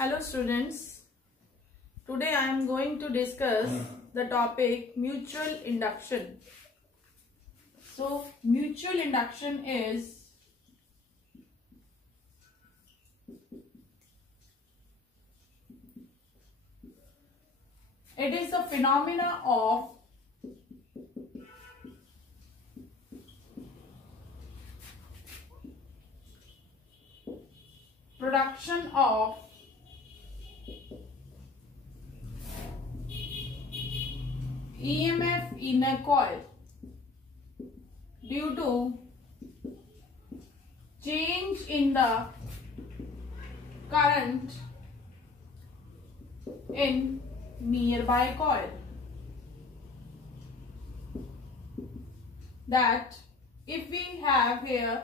Hello students, today I am going to discuss the topic mutual induction. So mutual induction is the phenomena of production of EMF in a coil due to change in the current in nearby coil. That if we have here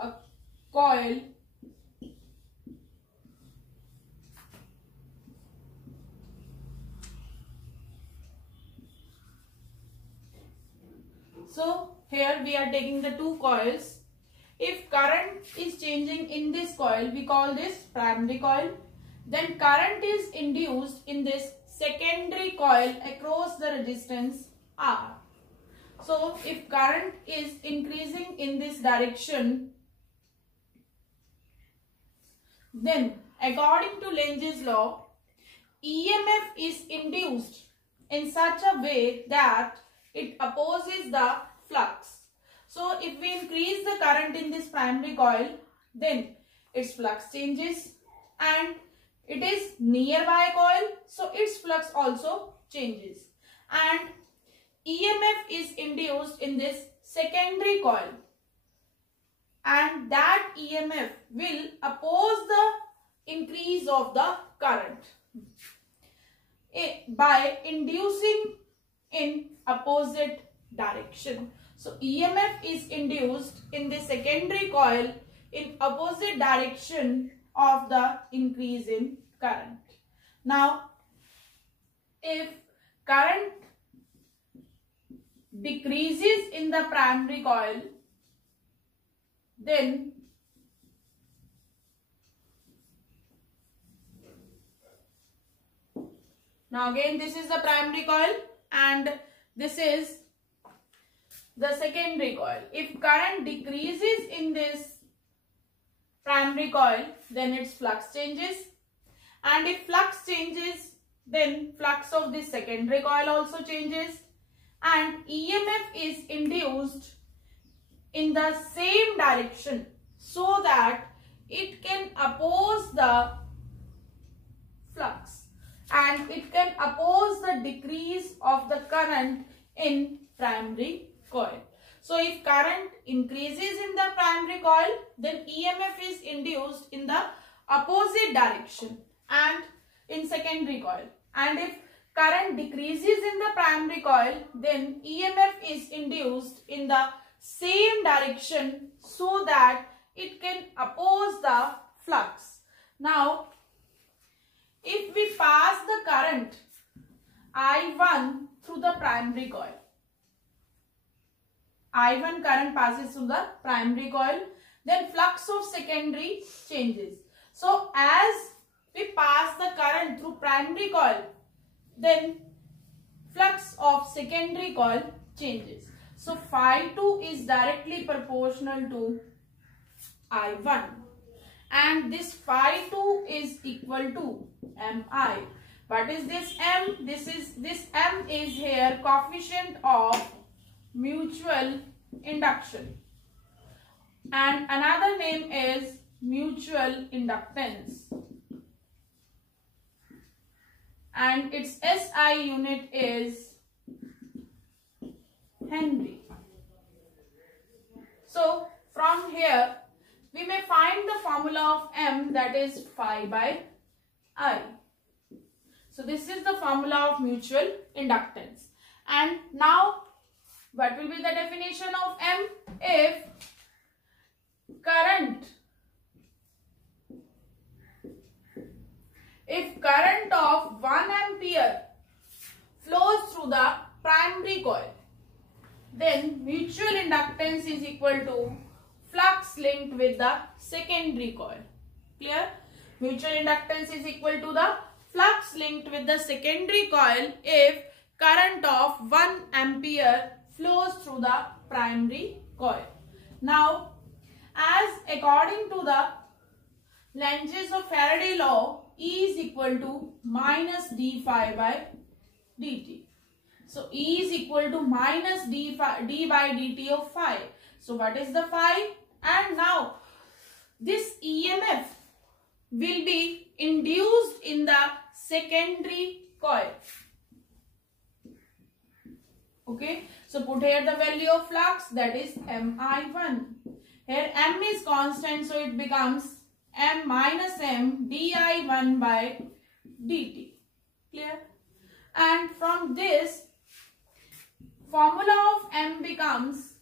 a coil so here we are taking the two coils. If current is changing in this coil, we call this primary coil. Then current is induced in this secondary coil across the resistance R. So if current is increasing in this direction, then according to Lenz's law, EMF is induced in such a way that it opposes the flux. So if we increase the current in this primary coil, then its flux changes, and it is nearby coil, so its flux also changes, and EMF is induced in this secondary coil, and that EMF will oppose the increase of the current by inducing in opposite direction. So EMF is induced in the secondary coil in opposite direction of the increase in current. Now, if current decreases in the primary coil, then now again this is the primary coil and this is the secondary coil. If current decreases in this primary coil, then its flux changes, and if flux changes, then flux of this secondary coil also changes, and EMF is induced in the same direction so that it can oppose the flux and it can oppose the decrease of the current in primary coil. So if current increases in the primary coil, then EMF is induced in the opposite direction and in secondary coil, and if current decreases in the primary coil, then EMF is induced in the same direction so that it can oppose the flux. Now, if we pass the current I1 through the primary coil, I1 current passes through the primary coil, then flux of secondary changes. So as we pass the current through primary coil, then flux of secondary coil changes. So phi 2 is directly proportional to I1, and this phi 2 is equal to Mi. What is this M? This M is here coefficient of mutual induction, and another name is mutual inductance, and its SI unit is Henry. So from here we may find the formula of M, that is phi by I. So this is the formula of mutual inductance. And now what will be the definition of M? If current of 1 ampere flows through the primary coil, then mutual inductance is equal to flux linked with the secondary coil. Clear? Mutual inductance is equal to the flux linked with the secondary coil if current of 1 ampere flows through the primary coil. Now, as according to the Lenz's of Faraday law, E is equal to minus d phi by dt. So, E is equal to minus d by dt of phi. So, what is the phi? And now, this EMF will be induced in the secondary coil. Okay. So, put here the value of flux, that is Mi1. Here M is constant, so it becomes M minus M di1 by dt. Clear? And from this, formula of M becomes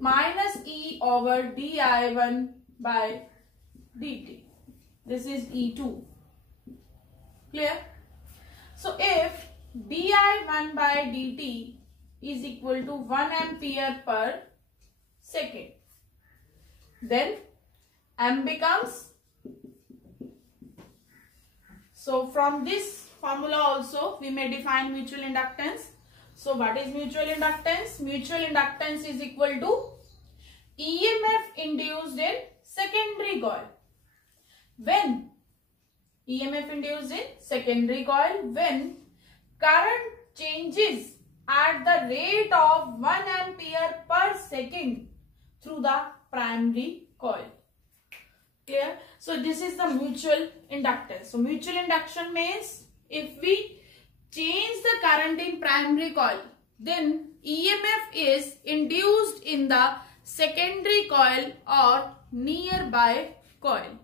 minus E over di1 by dt. This is E2. Clear? So, if di1 by dt is equal to 1 ampere per second, then M becomes, so from this formula also we may define mutual inductance. So what is mutual inductance? Mutual inductance is equal to EMF induced in secondary coil. When EMF induced in secondary coil, when current changes at the rate of 1 ampere per second through the primary coil. Clear? So this is the mutual inductance. So mutual induction means if we change the current in primary coil, then EMF is induced in the secondary coil or nearby coil.